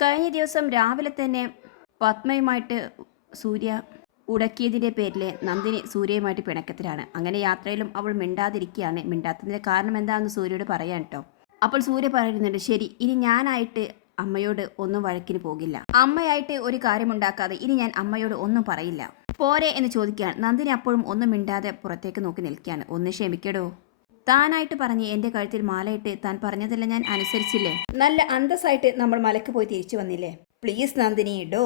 കഴിഞ്ഞ ദിവസം രാവിലെ തന്നെ പത്മയുമായിട്ട് സൂര്യ ഉടക്കിയതിൻ്റെ പേരിൽ നന്ദിനി സൂര്യയുമായിട്ട് പിണക്കത്തിലാണ്. അങ്ങനെ യാത്രയിലും അവൾ മിണ്ടാതിരിക്കുകയാണ്. മിണ്ടാത്തതിൻ്റെ കാരണം എന്താണെന്ന് സൂര്യയോട് പറയാൻ കേട്ടോ. അപ്പോൾ സൂര്യ പറയുന്നുണ്ട്, ശരി, ഇനി ഞാനായിട്ട് അമ്മയോട് ഒന്നും വഴക്കിന് പോകില്ല. അമ്മയായിട്ട് ഒരു കാര്യമുണ്ടാക്കാതെ ഇനി ഞാൻ അമ്മയോട് ഒന്നും പറയില്ല. പോരെ എന്ന് ചോദിക്കുകയാണ്. നന്ദിനി അപ്പോഴും ഒന്നും മിണ്ടാതെ പുറത്തേക്ക് നോക്കി നിൽക്കുകയാണ്. ഒന്ന് ക്ഷമിക്കടോ, താനായിട്ട് പറഞ്ഞ് എൻ്റെ കഴുത്തിൽ മാലയിട്ട് താൻ പറഞ്ഞതെല്ലാം ഞാൻ അനുസരിച്ചില്ലേ? നല്ല അന്തസ്സായിട്ട് നമ്മൾ മലക്ക് പോയി തിരിച്ചു വന്നില്ലേ? പ്ലീസ് നന്ദിനി ഇടോ,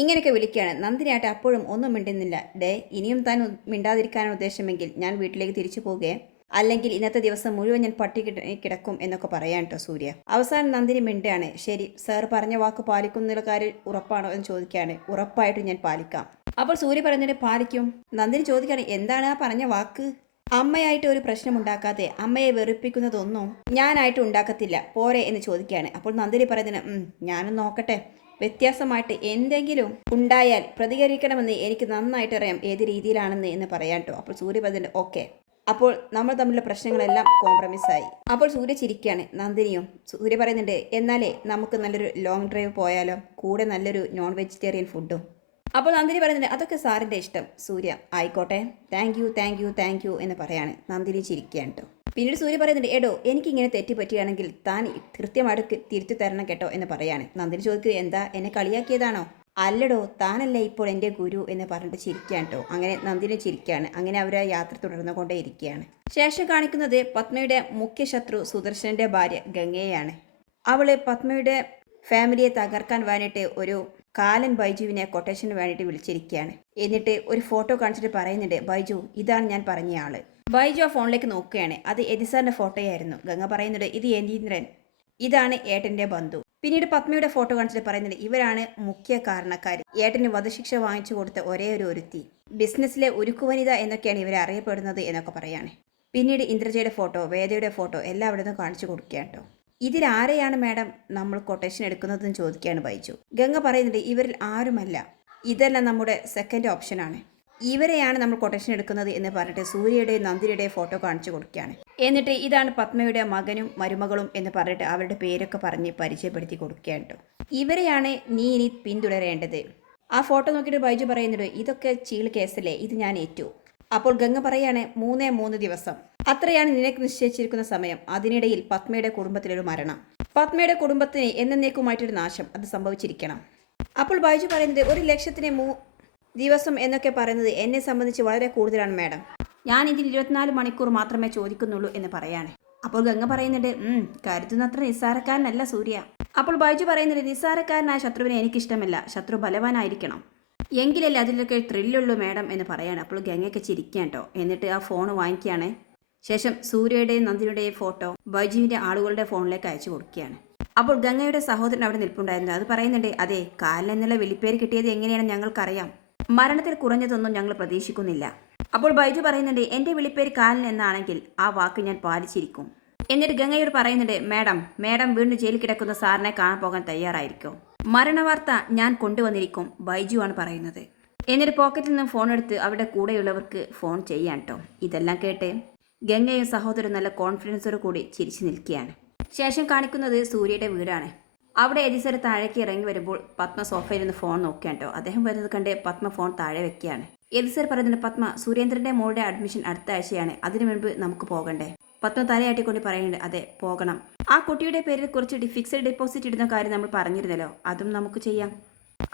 ഇങ്ങനെയൊക്കെ വിളിക്കുകയാണ്. നന്ദിനിയായിട്ട് അപ്പോഴും ഒന്നും മിണ്ടുന്നില്ല. ഡേ, ഇനിയും താൻ മിണ്ടാതിരിക്കാനാണ് ഉദ്ദേശമെങ്കിൽ ഞാൻ വീട്ടിലേക്ക് തിരിച്ചു പോകുകയെ, അല്ലെങ്കിൽ ഇന്നത്തെ ദിവസം മുഴുവൻ ഞാൻ പട്ടി കിടക്കും എന്നൊക്കെ പറയാൻ കേട്ടോ സൂര്യ. അവസാനം നന്ദിനി മിണ്ടാണ്. ശരി, സാർ പറഞ്ഞ വാക്ക് പാലിക്കുന്ന കാര്യം ഉറപ്പാണോ എന്ന് ചോദിക്കുകയാണ്. ഉറപ്പായിട്ടും ഞാൻ പാലിക്കാം. അപ്പോൾ സൂര്യ പറഞ്ഞിട്ട് പാലിക്കും. നന്ദിനി ചോദിക്കുകയാണ്, എന്താണ് ആ പറഞ്ഞ വാക്ക്? അമ്മയായിട്ട് ഒരു പ്രശ്നമുണ്ടാക്കാതെ അമ്മയെ വെറുപ്പിക്കുന്നതൊന്നും ഞാനായിട്ട് ഉണ്ടാക്കത്തില്ല, പോരെ എന്ന് ചോദിക്കുകയാണ്. അപ്പോൾ നന്ദിനി പറയുന്നതിന് ഞാനും നോക്കട്ടെ, വ്യത്യാസമായിട്ട് എന്തെങ്കിലും ഉണ്ടായാൽ പ്രതികരിക്കണമെന്ന് എനിക്ക് നന്നായിട്ട് അറിയാം ഏത് രീതിയിലാണെന്ന് എന്ന് പറയാൻ കേട്ടോ. അപ്പോൾ സൂര്യ പറഞ്ഞിട്ട് ഓക്കെ, അപ്പോൾ നമ്മൾ തമ്മിലുള്ള പ്രശ്നങ്ങളെല്ലാം കോംപ്രമൈസായി. അപ്പോൾ സൂര്യ ചിരിക്കുകയാണ്. നന്ദിനിയും സൂര്യ പറയുന്നുണ്ട്, എന്നാലേ നമുക്ക് നല്ലൊരു ലോങ് ഡ്രൈവ് പോയാലോ, കൂടെ നല്ലൊരു നോൺ വെജിറ്റേറിയൻ ഫുഡും. അപ്പോൾ നന്ദിനി പറയുന്നുണ്ട്, അതൊക്കെ സാറിൻ്റെ ഇഷ്ടം. സൂര്യ ആയിക്കോട്ടെ, താങ്ക് യു എന്ന് പറയാണ്. നന്ദിനി ചിരിക്കുകയാണ് കേട്ടോ. പിന്നീട് സൂര്യ പറയുന്നുണ്ട്, എടോ, എനിക്കിങ്ങനെ തെറ്റ് പറ്റുകയാണെങ്കിൽ താൻ കൃത്യമായിട്ട് തിരുത്തി തരണം കേട്ടോ എന്ന് പറയാണ്. നന്ദിനി ചോദിക്കുക, എന്താ എന്നെ കളിയാക്കിയതാണോ? അല്ലടോ, താനല്ലേ ഇപ്പോൾ എൻ്റെ ഗുരു എന്ന് പറഞ്ഞിട്ട് ചിരിക്കുകയാണ് കേട്ടോ. അങ്ങനെ നന്ദിനി ചിരിക്കുകയാണ്. അങ്ങനെ അവർ യാത്ര തുടർന്നുകൊണ്ടേ ഇരിക്കുകയാണ്. ശേഷം കാണിക്കുന്നത് പത്മയുടെ മുഖ്യ ശത്രു സുദർശനൻ്റെ ഭാര്യ ഗംഗയെയാണ്. അവള് പത്മയുടെ ഫാമിലിയെ തകർക്കാൻ വേണ്ടിയിട്ട് ഒരു കാലൻ ബൈജുവിനെ കൊട്ടേഷന് വേണ്ടിയിട്ട് വിളിച്ചിരിക്കുകയാണ്. എന്നിട്ട് ഒരു ഫോട്ടോ കാണിച്ചിട്ട് പറയുന്നുണ്ട്, ബൈജു ഇതാണ് ഞാൻ പറഞ്ഞ ആള്. ബൈജു ആ ഫോണിലേക്ക് നോക്കുകയാണ്. അത് എതിസാറിന്റെ ഫോട്ടോയായിരുന്നു. ഗംഗ പറയുന്നുണ്ട്, ഇത് യതീന്ദ്രൻ, ഇതാണ് ഏട്ടന്റെ ബന്ധു. പിന്നീട് പത്മയുടെ ഫോട്ടോ കാണിച്ചിട്ട് പറയുന്നുണ്ട്, ഇവരാണ് മുഖ്യ കാരണക്കാർ. ഏട്ടന് വധശിക്ഷ വാങ്ങിച്ചു കൊടുത്ത ഒരേ ഒരു ഒരുത്തി, ബിസിനസ്സിലെ ഉരുക്കുവനിത എന്നൊക്കെയാണ് ഇവരെ അറിയപ്പെടുന്നത് എന്നൊക്കെ പറയാണ്. പിന്നീട് ഇന്ദ്രജയുടെ ഫോട്ടോ, വേദയുടെ ഫോട്ടോ എല്ലാം അവിടെ നിന്ന് കാണിച്ചു കൊടുക്കുകയാണ് കേട്ടോ. ഇതിലാരെയാണ് മാഡം നമ്മൾ കൊട്ടേഷൻ എടുക്കുന്നതെന്ന് ചോദിക്കുകയാണ് ബൈജു. ഗംഗ പറയുന്നുണ്ട്, ഇവരിൽ ആരുമല്ല, ഇതെല്ലാം നമ്മുടെ സെക്കൻഡ് ഓപ്ഷനാണ്, ഇവരെയാണ് നമ്മൾ കൊട്ടേഷൻ എടുക്കുന്നത് എന്ന് പറഞ്ഞിട്ട് സൂര്യയുടെയും നന്ദിനിയുടെയും ഫോട്ടോ കാണിച്ചു കൊടുക്കുകയാണ്. എന്നിട്ട് ഇതാണ് പത്മയുടെ മകനും മരുമകളും എന്ന് പറഞ്ഞിട്ട് അവരുടെ പേരൊക്കെ പറഞ്ഞ് പരിചയപ്പെടുത്തി കൊടുക്കുകയാണ് കേട്ടോ. ഇവരെയാണ് നീ ഇനി പിന്തുടരേണ്ടത്. ആ ഫോട്ടോ നോക്കിയിട്ട് ബൈജു പറയുന്നുണ്ട്, ഇതൊക്കെ ചീള് കേസല്ലേ, ഇത് ഞാൻ ഏറ്റു. അപ്പോൾ ഗംഗ പറയാണ്, 3 ദിവസം അത്രയാണ് നിനക്ക് നിശ്ചയിച്ചിരിക്കുന്ന സമയം. അതിനിടയിൽ പത്മയുടെ കുടുംബത്തിലൊരു മരണം, പത്മയുടെ കുടുംബത്തിന് എന്നേക്കുമായിട്ടൊരു നാശം, അത് സംഭവിച്ചിരിക്കണം. അപ്പോൾ ബൈജു പറയുന്നത്, 1,00,000 ദിവസം എന്നൊക്കെ പറയുന്നത് എന്നെ സംബന്ധിച്ച് വളരെ കൂടുതലാണ് മാഡം. ഞാൻ ഇതിൽ 24 മണിക്കൂർ മാത്രമേ ചോദിക്കുന്നുള്ളൂ എന്ന് പറയാണ്. അപ്പോൾ ഗംഗ പറയുന്നുണ്ട്, കരുതുന്നത്ര നിസ്സാരക്കാരനല്ല സൂര്യ. അപ്പോൾ ബൈജു പറയുന്നുണ്ട്, നിസ്സാരക്കാരനായ ശത്രുവിനെ എനിക്കിഷ്ടമല്ല, ശത്രു ബലവാനായിരിക്കണം, എങ്കിലല്ലേ അതിലൊക്കെ ത്രില്ലുള്ളൂ മാഡം എന്ന് പറയാണ്. അപ്പോൾ ഗംഗയൊക്കെ ചിരിക്കാൻ കേട്ടോ. എന്നിട്ട് ആ ഫോൺ വാങ്ങിക്കുകയാണ്. ശേഷം സൂര്യയുടെയും നന്ദിനിയുടെയും ഫോട്ടോ ബൈജുവിൻ്റെ ആളുകളുടെ ഫോണിലേക്ക് അയച്ചു കൊടുക്കുകയാണ്. അപ്പോൾ ഗംഗയുടെ സഹോദരൻ അവിടെ നിൽപ്പുണ്ടായിരുന്നു. അത് പറയുന്നുണ്ട്, അതെ, കാലൻ എന്നുള്ള വിളിപ്പേര് കിട്ടിയത് എങ്ങനെയാണ് ഞങ്ങൾക്കറിയാം, മരണത്തിൽ കുറഞ്ഞതൊന്നും ഞങ്ങൾ പ്രതീക്ഷിക്കുന്നില്ല. അപ്പോൾ ബൈജു പറയുന്നുണ്ട്, എൻ്റെ വിളിപ്പേര് കാലൻ എന്നാണെങ്കിൽ ആ വാക്ക് ഞാൻ പാലിച്ചിരിക്കും. എന്നിട്ട് ഗംഗയോട് പറയുന്നുണ്ട്, മാഡം വീണ്ടും ജയിലിൽ കിടക്കുന്ന സാറിനെ കാണാൻ പോകാൻ തയ്യാറായിരിക്കും, മരണവാർത്ത ഞാൻ കൊണ്ടുവന്നിരിക്കും, ബൈജു ആണ് പറയുന്നത്. എന്നിട്ട് പോക്കറ്റിൽ നിന്ന് ഫോൺ എടുത്ത് അവിടെ കൂടെയുള്ളവർക്ക് ഫോൺ ചെയ്യാൻ കേട്ടോ. ഇതെല്ലാം കേട്ട് ഗംഗയും സഹോദരൻ നല്ല കോൺഫിഡൻസോട് കൂടി ചിരിച്ചു നിൽക്കുകയാണ്. ശേഷം കാണിക്കുന്നത് സൂര്യയുടെ വീടാണ്. അവിടെ എതിസർ താഴേക്ക് ഇറങ്ങി വരുമ്പോൾ പത്മ സോഫയിൽ നിന്ന് ഫോൺ നോക്കിയാണ് കേട്ടോ. അദ്ദേഹം വരുന്നത് കണ്ട് പത്മ ഫോൺ താഴെ വെക്കുകയാണ്. എതിസർ പറയുന്നുണ്ട്, പത്മ, സുരേന്ദ്രന്റെ മോളുടെ അഡ്മിഷൻ അടുത്ത ആഴ്ചയാണ്, അതിനു മുൻപ് നമുക്ക് പോകണ്ടേ? പത്മ തലയാട്ടിക്കൊണ്ട് പറയുന്നുണ്ട്, അതെ, പോകണം. ആ കുട്ടിയുടെ പേരിൽ കുറച്ച് ഫിക്സഡ് ഡെപ്പോസിറ്റ് ഇടുന്ന കാര്യം നമ്മൾ പറഞ്ഞിരുന്നല്ലോ, അതും നമുക്ക് ചെയ്യാം.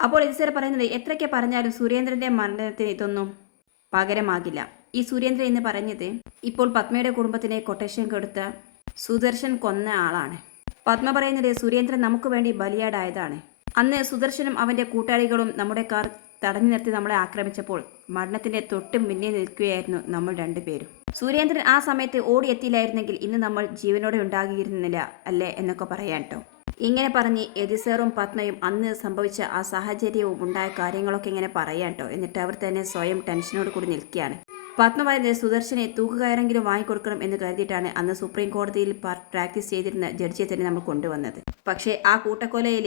അപ്പോൾ എതിസർ പറയുന്നത്, എത്രയൊക്കെ പറഞ്ഞാലും സുരേന്ദ്രന്റെ മരണത്തിന് ഇതൊന്നും പകരമാകില്ല. ഈ സുരേന്ദ്രൻ എന്ന് പറഞ്ഞത് ഇപ്പോൾ പത്മയുടെ കുടുംബത്തിനെ കൊട്ടേഷൻ കൊടുത്ത സുദർശൻ കൊന്ന ആളാണ്. പത്മ പറയുന്നത്, സുരേന്ദ്രൻ നമുക്ക് വേണ്ടി ബലിയാടായതാണ്. അന്ന് സുദർശനും അവൻ്റെ കൂട്ടാളികളും നമ്മുടെ കാർ തടഞ്ഞു നിർത്തി നമ്മളെ ആക്രമിച്ചപ്പോൾ മരണത്തിൻ്റെ തൊട്ട് മുന്നേ നിൽക്കുകയായിരുന്നു നമ്മൾ രണ്ടുപേരും. സുരേന്ദ്രൻ ആ സമയത്ത് ഓടിയെത്തിയില്ലായിരുന്നെങ്കിൽ ഇന്ന് നമ്മൾ ജീവനോടെ ഉണ്ടാകിയിരുന്നില്ല അല്ലേ എന്നൊക്കെ പറയാൻ കേട്ടോ. ഇങ്ങനെ പറഞ്ഞ് എതിസറും പത്മയും അന്ന് സംഭവിച്ച ആ സാഹചര്യവും ഉണ്ടായ കാര്യങ്ങളൊക്കെ ഇങ്ങനെ പറയാൻ കേട്ടോ. എന്നിട്ട് അവർ തന്നെ സ്വയം ടെൻഷനോട് കൂടി നിൽക്കുകയാണ്. പത്മ പറയുന്നത്, സുദർശനെ തൂക്കുകയറെങ്കിലും വാങ്ങിക്കൊടുക്കണം എന്ന് കരുതിയിട്ടാണ് അന്ന് സുപ്രീം കോടതിയിൽ പ്രാക്ടീസ് ചെയ്തിരുന്ന ജഡ്ജിയെ തന്നെ നമ്മൾ കൊണ്ടുവന്നത്. പക്ഷേ ആ കൂട്ടക്കൊലയിൽ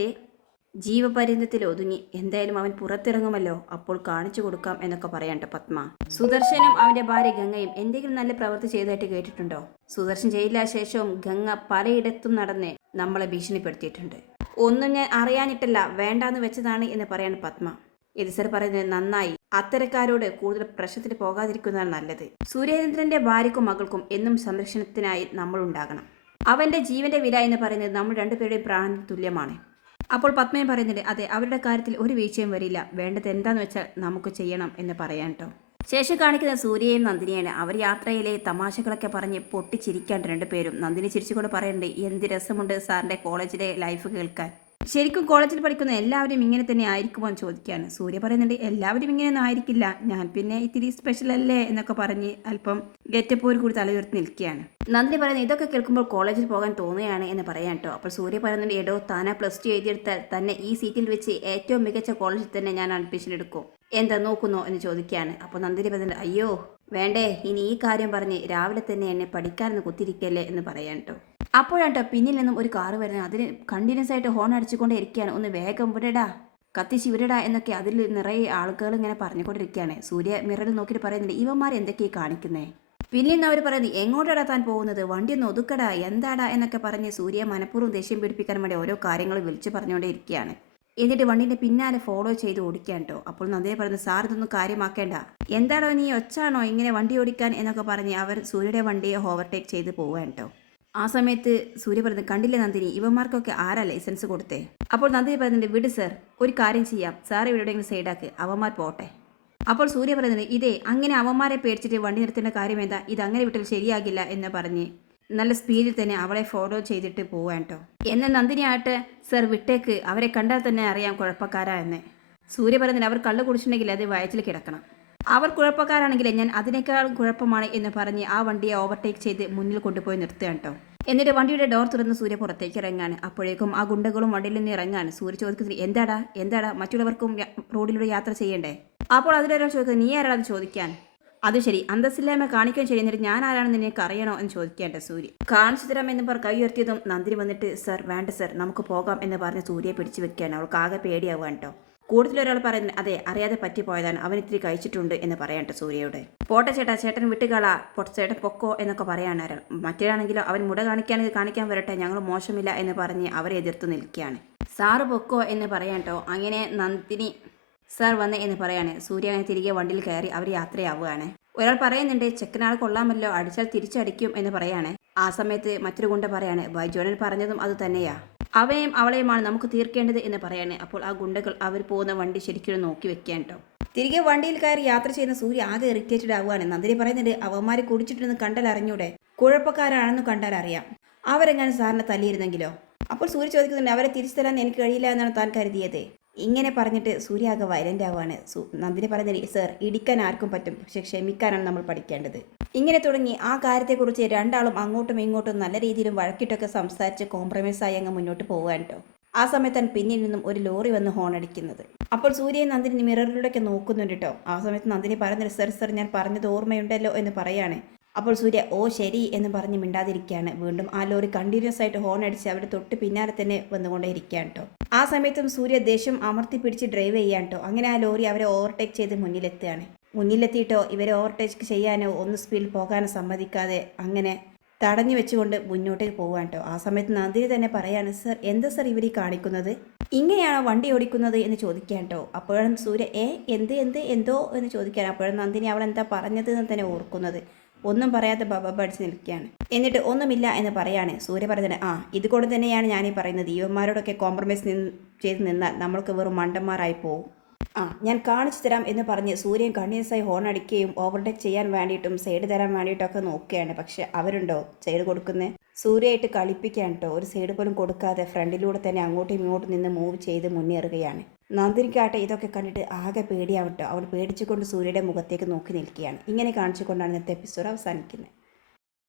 ജീവപര്യന്തത്തിൽ ഒതുങ്ങി, എന്തായാലും അവൻ പുറത്തിറങ്ങുമല്ലോ, അപ്പോൾ കാണിച്ചു കൊടുക്കാം എന്നൊക്കെ പറയാട്ടോ പത്മ. സുദർശനും അവന്റെ ഭാര്യ ഗംഗയും എന്തെങ്കിലും നല്ല പ്രവൃത്തി ചെയ്തതായിട്ട് കേട്ടിട്ടുണ്ടോ? സുദർശൻ ജയിലിലായ ശേഷവും ഗംഗ പലയിടത്തും നടന്ന് നമ്മളെ ഭീഷണിപ്പെടുത്തിയിട്ടുണ്ട്. ഒന്നും ഞാൻ അറിയാനിട്ടല്ല, വേണ്ടാന്ന് വെച്ചതാണ് എന്ന് പറയാണ് പത്മ. ഇത് സർ പറയുന്നത് നന്നായി. അത്തരക്കാരോട് കൂടുതൽ പ്രശ്നത്തിന് പോകാതിരിക്കുന്നതാണ് നല്ലത്. സുരേന്ദ്രന്റെ ഭാര്യക്കും മകൾക്കും എന്നും സംരക്ഷണത്തിനായി നമ്മൾ ഉണ്ടാകണം. അവന്റെ ജീവന്റെ വില എന്ന് പറയുന്നത് നമ്മൾ രണ്ടുപേരുടെയും പ്രാണന് തുല്യമാണ്. അപ്പോൾ പത്മയും പറയുന്നുണ്ട്, അതെ, അവരുടെ കാര്യത്തിൽ ഒരു വീഴ്ചയും വരില്ല. വേണ്ടത് എന്താന്ന് വെച്ചാൽ നമുക്ക് ചെയ്യണം എന്ന് പറയാൻ കേട്ടോ. ശേഷം കാണിക്കുന്ന സൂര്യയും നന്ദിനിയാണ്. അവർ യാത്രയിലെ തമാശകളൊക്കെ പറഞ്ഞ് പൊട്ടിച്ചിരിക്കാണ്ട് രണ്ടുപേരും. നന്ദിനി ചിരിച്ചുകൊണ്ട് പറയുന്നുണ്ട്, എന്ത് രസമുണ്ട് സാറിന്റെ കോളേജിലെ ലൈഫ് കേൾക്കാൻ. ശരിക്കും കോളേജിൽ പഠിക്കുന്ന എല്ലാവരും ഇങ്ങനെ തന്നെ ആയിരിക്കുമോ എന്ന് ചോദിക്കുകയാണ്. സൂര്യ പറയുന്നുണ്ട്, എല്ലാവരും ഇങ്ങനെയൊന്നും ആയിരിക്കില്ല, ഞാൻ പിന്നെ ഇത്തിരി സ്പെഷ്യൽ അല്ലേ എന്നൊക്കെ പറഞ്ഞ് അല്പം ഗെറ്റപ്പോര് കൂടി തലയുയർത്തി നിൽക്കുകയാണ്. നന്ദിനി പറയുന്നത്, ഇതൊക്കെ കേൾക്കുമ്പോൾ കോളേജിൽ പോകാൻ തോന്നുകയാണ് എന്ന് പറയാൻ കേട്ടോ. അപ്പോൾ സൂര്യ പറയുന്നുണ്ട്, എടോ, താനാ +2 എഴുതിയെടുത്താൽ തന്നെ ഈ സീറ്റിൽ വെച്ച് ഏറ്റവും മികച്ച കോളേജിൽ തന്നെ ഞാൻ അഡ്മിഷൻ എടുക്കും, എന്താ നോക്കുന്നോ എന്ന് ചോദിക്കുകയാണ്. അപ്പോൾ നന്ദിനി പറയുന്നുണ്ട്, അയ്യോ വേണ്ടേ, ഇനി ഈ കാര്യം പറഞ്ഞ് രാവിലെ തന്നെ എന്നെ പഠിക്കാനെന്ന് കുത്തിരിക്കല്ലേ എന്ന് പറയാൻ കേട്ടോ. അപ്പോഴാട്ടോ പിന്നിൽ നിന്നും ഒരു കാറ് വരുന്നത്. അതിന് കണ്ടിന്യൂസ് ആയിട്ട് ഹോൺ അടിച്ചുകൊണ്ടേ ഇരിക്കുകയാണ്. ഒന്ന് വേഗം വിടടാ, കത്തിച്ച് വിടടാ എന്നൊക്കെ അതിൽ നിറയെ ആളുകൾ ഇങ്ങനെ പറഞ്ഞുകൊണ്ടിരിക്കുകയാണ്. സൂര്യ മിററിൽ നോക്കിയിട്ട് പറയുന്നുണ്ട്, ഇവന്മാർ എന്തൊക്കെയാണ് കാണിക്കുന്നേ. പിന്നിൽ നിന്ന് അവർ പറയുന്നത്, എങ്ങോട്ടാടാ താൻ പോകുന്നത്, വണ്ടി ഒന്ന് ഒതുക്കടാ, എന്താടാ എന്നൊക്കെ പറഞ്ഞ് സൂര്യ മനഃപൂർവ്വം ദേഷ്യം പിടിപ്പിക്കാൻ വേണ്ടി ഓരോ കാര്യങ്ങൾ വിളിച്ചു പറഞ്ഞുകൊണ്ടേ ഇരിക്കുകയാണ്. എന്നിട്ട് വണ്ടീൻ്റെ പിന്നാലെ ഫോളോ ചെയ്ത് ഓടിക്കാൻ കേട്ടോ. അപ്പോൾ നന്ദിനി പറയുന്നത്, സാർ ഇതൊന്നും കാര്യമാക്കേണ്ട, എന്താണോ നീ ഒച്ചാണോ ഇങ്ങനെ വണ്ടി ഓടിക്കാൻ എന്നൊക്കെ പറഞ്ഞ് അവർ സൂര്യയുടെ വണ്ടിയെ ഓവർടേക്ക് ചെയ്ത് പോവാൻ കേട്ടോ. ആ സമയത്ത് സൂര്യ പറയുന്നത്, കണ്ടില്ലേ നന്ദിനി, ഇവന്മാർക്കൊക്കെ ആരാ ലൈസൻസ് കൊടുത്തേ. അപ്പോൾ നന്ദിനി പറയുന്നുണ്ട്, വിട് സർ, ഒരു കാര്യം ചെയ്യാം, സാർ എവിടെയെങ്കിലും സൈഡാക്ക്, അവന്മാർ പോട്ടെ. അപ്പോൾ സൂര്യ പറയുന്നത്, ഇതേ അങ്ങനെ അവന്മാരെ പേടിച്ചിട്ട് വണ്ടി നിർത്തേണ്ട കാര്യം എന്താ, ഇതങ്ങനെ വിട്ടാൽ ശരിയാകില്ല എന്ന് പറഞ്ഞ് നല്ല സ്പീഡിൽ തന്നെ അവളെ ഫോളോ ചെയ്തിട്ട് പോവാൻ കേട്ടോ. എന്നാൽ നന്ദിനി ആട്ടെ, സർ വിട്ടേക്ക്, അവരെ കണ്ടാൽ തന്നെ അറിയാം കുഴപ്പക്കാരാ എന്ന്. സൂര്യ പറയുന്നത്, അവർ കള്ളു കുടിച്ചിട്ടുണ്ടെങ്കിൽ അത് വയറ്റിൽ കിടക്കണം, അവർ കുഴപ്പക്കാരാണെങ്കിൽ ഞാൻ അതിനേക്കാൾ കുഴപ്പമാണ് എന്ന് പറഞ്ഞ് ആ വണ്ടിയെ ഓവർടേക്ക് ചെയ്ത് മുന്നിൽ കൊണ്ടുപോയി നിർത്തുകയാണ് കേട്ടോ. എന്നിട്ട് വണ്ടിയുടെ ഡോർ തുറന്ന് സൂര്യ പുറത്തേക്ക് ഇറങ്ങാണ്. അപ്പോഴേക്കും ആ ഗുണ്ടകളും വണ്ടിയിൽ നിന്ന് ഇറങ്ങാണ്. സൂര്യ ചോദിക്കുന്നത്, എന്താടാ മറ്റുള്ളവർക്കും റോഡിലൂടെ യാത്ര ചെയ്യണ്ടേ. അപ്പോൾ അതിലൊരാൾ ചോദിക്കുന്നത്, നീ ആരാണെന്ന് ചോദിക്കാൻ. അത് ശരി, അന്തസ്സില്ലായ്മ കാണിക്കാൻ ശരി, എന്നിട്ട് ഞാൻ ആരാണെന്ന് നിനക്ക് അറിയണോ എന്ന് ചോദിക്കേണ്ട. സൂര്യ കാണിച്ചു തരാം എന്ന് പറഞ്ഞ് കൈ ഉയർത്തിയതും നന്ദിനി വന്നിട്ട്, സർ വേണ്ട സർ, നമുക്ക് പോകാം എന്ന് പറഞ്ഞ് സൂര്യയെ പിടിച്ചു വെക്കുകയാണ്. അവൾക്ക് ആകെ പേടിയാവുകയാണ് കേട്ടോ. കൂടുതലൊരാൾ പറയുന്നത്, അതെ, അറിയാതെ പറ്റിപ്പോയതാണ്, അവൻ ഇത്തിരി കഴിച്ചിട്ടുണ്ട് എന്ന് പറയാട്ടോ സൂര്യയോട്. പോട്ടെ ചേട്ടാ, ചേട്ടൻ വിട്ടുകളാ, ചേട്ടൻ പൊക്കോ എന്നൊക്കെ പറയാനാരാൾ. മറ്റേയാണെങ്കിലോ അവൻ മുട കാണിക്കുകയാണെങ്കിൽ കാണിക്കാൻ വരട്ടെ, ഞങ്ങൾ മോശമില്ല എന്ന് പറഞ്ഞ് അവരെ എതിർത്ത് നിൽക്കുകയാണ്. സാറ് പൊക്കോ എന്ന് പറയാട്ടോ. അങ്ങനെ നന്ദിനി സാർ വന്നേ എന്ന് പറയാണ്. സൂര്യ അങ്ങനെ തിരികെ വണ്ടിയിൽ കയറി അവർ യാത്രയാവുകയാണ്. ഒരാൾ പറയുന്നുണ്ട്, ചെക്കനാൾ കൊള്ളാമല്ലോ, അടിച്ചാൽ തിരിച്ചടിക്കും എന്ന് പറയാണ്. ആ സമയത്ത് മറ്റൊരു ഗുണ്ട പറയാണ്, ബൈജോനൻ പറഞ്ഞതും അത് തന്നെയാ, അവയും അവളെയുമാണ് നമുക്ക് തീർക്കേണ്ടത് എന്ന് പറയാണ്. അപ്പോൾ ആ ഗുണ്ടകൾ അവർ പോകുന്ന വണ്ടി ശരിക്കും നോക്കി വെക്കാൻ കേട്ടോ. തിരികെ വണ്ടിയിൽ കയറി യാത്ര ചെയ്യുന്ന സൂര്യ ആകെ ഇറിറ്റേറ്റഡ് ആവുകയാണ്. നന്ദിനി പറയുന്നുണ്ട്, അവന്മാർ കുടിച്ചിട്ടുണ്ടെന്ന് കണ്ടാൽ അറിഞ്ഞൂടെ, കുഴപ്പക്കാരാണെന്ന് കണ്ടാൽ അറിയാം, അവരെങ്ങനെ സാറിനെ തല്ലിയിരുന്നെങ്കിലോ. അപ്പോൾ സൂര്യ ചോദിക്കുന്നുണ്ട്, അവരെ തിരിച്ചു തരാൻ എനിക്ക് കഴിയില്ല എന്നാണ് താൻ കരുതിയത്. ഇങ്ങനെ പറഞ്ഞിട്ട് സൂര്യ ആകെ വയലൻ്റ് ആവുകയാണ്. നന്ദിനി പറയുന്നത്, സർ, ഇടിക്കാൻ ആർക്കും പറ്റും, പക്ഷെ ക്ഷമിക്കാനാണ് നമ്മൾ പഠിക്കേണ്ടത്. ഇങ്ങനെ തുടങ്ങി ആ കാര്യത്തെക്കുറിച്ച് രണ്ടാളും അങ്ങോട്ടും ഇങ്ങോട്ടും നല്ല രീതിയിലും വഴക്കിട്ടൊക്കെ സംസാരിച്ച് കോംപ്രമൈസായി അങ്ങ് മുന്നോട്ട് പോകാൻ കേട്ടോ. ആ സമയത്താണ് പിന്നിൽ നിന്നും ഒരു ലോറി വന്ന് ഹോൺ അടിക്കുന്നത്. അപ്പോൾ സൂര്യയും നന്ദിനി മിററിലൂടെയൊക്കെ നോക്കുന്നുണ്ട് കേട്ടോ. ആ സമയത്ത് നന്ദിനി പറയുന്നത്, സർ ഞാൻ പറഞ്ഞത് ഓർമ്മയുണ്ടല്ലോ എന്ന് പറയാണ്. അപ്പോൾ സൂര്യ ഓ ശരി എന്ന് പറഞ്ഞ് മിണ്ടാതിരിക്കുകയാണ്. വീണ്ടും ആ ലോറി കണ്ടിന്യൂസ് ആയിട്ട് ഹോൺ അടിച്ച് അവിടെ തൊട്ട് പിന്നാലെ തന്നെ വന്നുകൊണ്ടേ ഇരിക്കുകയാണ് കേട്ടോ. ആ സമയത്തും സൂര്യ ദേഷ്യം അമർത്തി പിടിച്ച് ഡ്രൈവ് ചെയ്യാൻ കേട്ടോ. അങ്ങനെ ആ ലോറി അവരെ ഓവർടേക്ക് ചെയ്ത് മുന്നിലെത്തിയിട്ടോ ഇവരെ ഓവർടേക്ക് ചെയ്യാനോ ഒന്ന് സ്പീഡിൽ പോകാനോ സമ്മതിക്കാതെ അങ്ങനെ തടഞ്ഞു വെച്ചുകൊണ്ട് മുന്നോട്ടേക്ക് പോകാൻ കേട്ടോ. ആ സമയത്ത് നന്ദിനി തന്നെ പറയാണ്, സർ എന്താ സർ ഇവർ കാണിക്കുന്നത്, ഇങ്ങനെയാണോ വണ്ടി ഓടിക്കുന്നത് എന്ന് ചോദിക്കാൻ കേട്ടോ. അപ്പോഴാണ് സൂര്യ എന്തോ എന്ന് ചോദിക്കാൻ. അപ്പോഴാണ് നന്ദിനി അവൾ എന്താ പറഞ്ഞത് എന്ന് തന്നെ ഓർക്കുന്നത്. ഒന്നും പറയാതെ ബബ അടിച്ച് നിൽക്കുകയാണ്. എന്നിട്ട് ഒന്നുമില്ല എന്ന് പറയാണ്. സൂര്യ പറയുന്നത്, ഇതുകൊണ്ട് തന്നെയാണ് ഞാനീ പറയുന്നത്, ഇവന്മാരോടൊക്കെ കോംപ്രമൈസ് ചെയ്ത് നിന്നാൽ നമ്മൾക്ക് വെറും മണ്ടന്മാരായി പോകും. ഞാൻ കാണിച്ചു തരാം എന്ന് പറഞ്ഞ് സൂര്യൻ കണ്ടിന്യൂസായി ഹോൺ അടിക്കുകയും ഓവർടേക്ക് ചെയ്യാൻ വേണ്ടിയിട്ടും സൈഡ് തരാൻ വേണ്ടിയിട്ടൊക്കെ നോക്കുകയാണ്. പക്ഷെ അവരുണ്ടോ സൈഡ് കൊടുക്കുന്നത്, സൂര്യയായിട്ട് കളിപ്പിക്കാൻ കേട്ടോ. ഒരു സൈഡ് പോലും കൊടുക്കാതെ ഫ്രണ്ടിലൂടെ തന്നെ അങ്ങോട്ടും ഇങ്ങോട്ടും നിന്ന് മൂവ് ചെയ്ത് മുന്നേറുകയാണ്. നന്ദിനിക്കാട്ടെ ഇതൊക്കെ കണ്ടിട്ട് ആകെ പേടിയാവട്ടോ. അവൾ പേടിച്ചുകൊണ്ട് സൂര്യയുടെ മുഖത്തേക്ക് നോക്കി നിൽക്കുകയാണ്. ഇങ്ങനെ കാണിച്ചുകൊണ്ടാണ് ഇന്നത്തെ എപ്പിസോഡ് അവസാനിക്കുന്നത്.